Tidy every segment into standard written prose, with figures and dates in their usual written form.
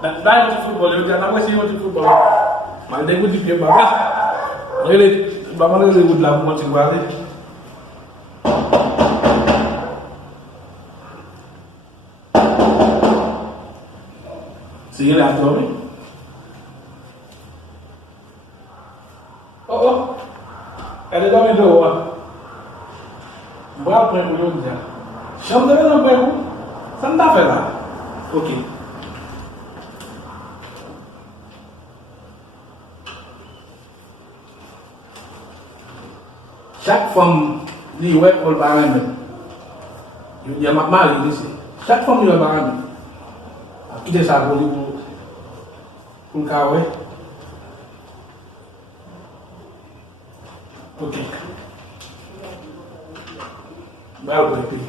Dai un football, io ti andavo sia un football. Ma devo di più, ma le bambole le would la mo ci guardi. Sì, le altro. Oh, ele dorme do. Boa para o jogo já. Chama de não pego. Santa fela. OK. Chaque femme li ouais au barème. Il y a mal ici. Chaque femme li au barème. Tout est ça pour le cas ouais. OK. Well, baby.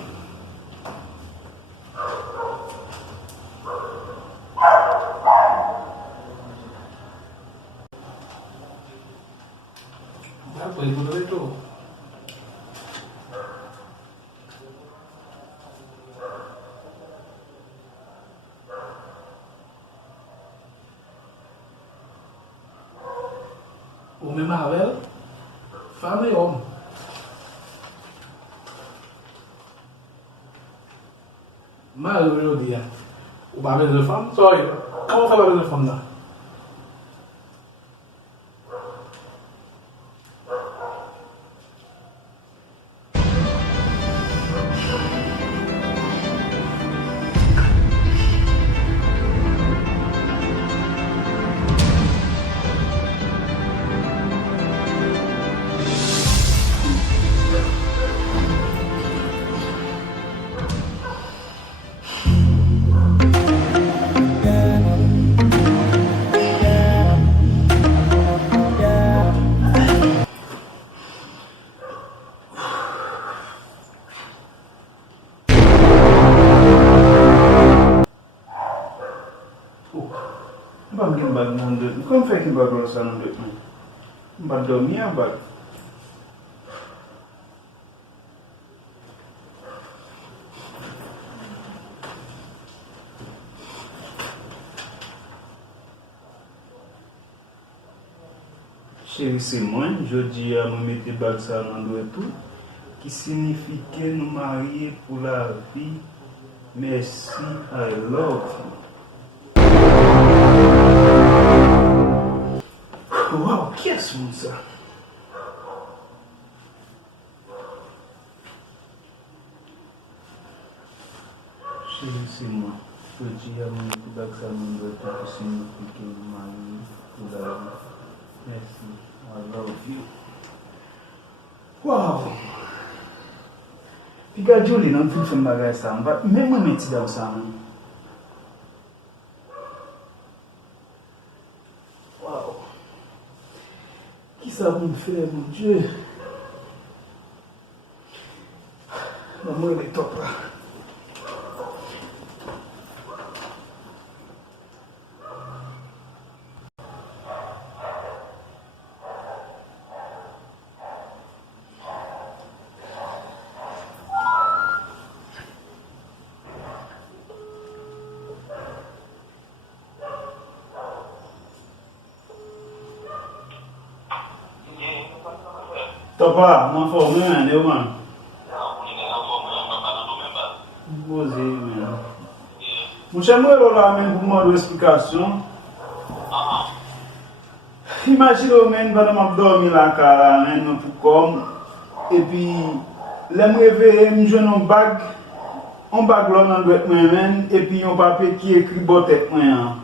Apa ibu itu? O meu Marvel, fala aí, homem. Mal le dia. O barulho de fome, sorry. Como foi o barulho de fome lá? Bang game bad mundo. Como foi que bagulho essa não deu? Bad dormir bad. Chérie, c'est moi, je dis à me mettre bad ça dans tout, qui signifie que nous marier pour la vie. Merci, I love you. Wow, qu'est-ce que c'est ça? Chérie, c'est moi. Je dis à mon époux d'examen de temps qui signifie que nous marions pour la vie. Merci, I love you. Wow! Fica Julie não fica sem bagagem essa, mas mesmo a mente dá o sangue. Wow! Que ça me fait, mon Dieu? Maman, elle est top là. Topa, uma forminha, deu, mano? Gozei, mano. Não chamou ele lá mesmo para uma explicação. Imagina o menino para não dormir lá, cara, né, no Pucom. E puis, lá me réveillé, me joue un bag là dans le men, et puis un papier qui écrit botte moi.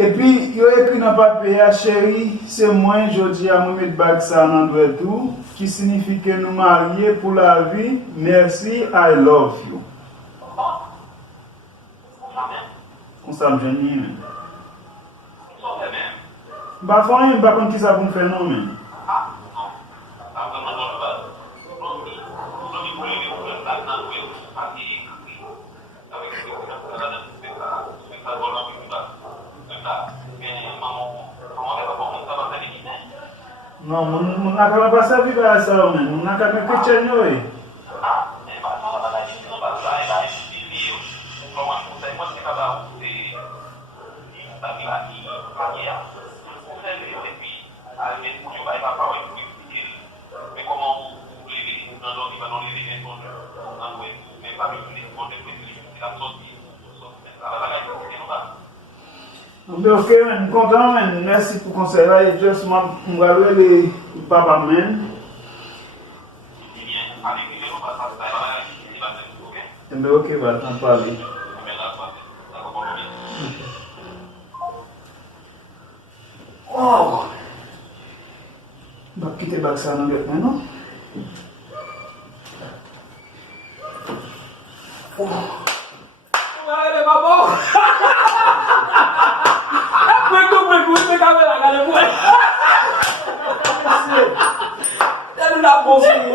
Et puis, il a écrit dans le papier, chérie, c'est moi, je dis à moi mettre bag ça dans le tout, qui signifie que nous marions pour la vie. Merci, I love you. On s'en gêne, mais. Bah, faut rien, pas comme qui ça vous fait, non, mais. Non, mon n'a pas servi à ça, mon n'a pas chrétien, oui. Ok men, kontan men, mersi pou konsey la, e just mga lwe le papa men. Mbe ok bal, an pali. Oh! Bak kite bak sa nan get men no? Allez, maman!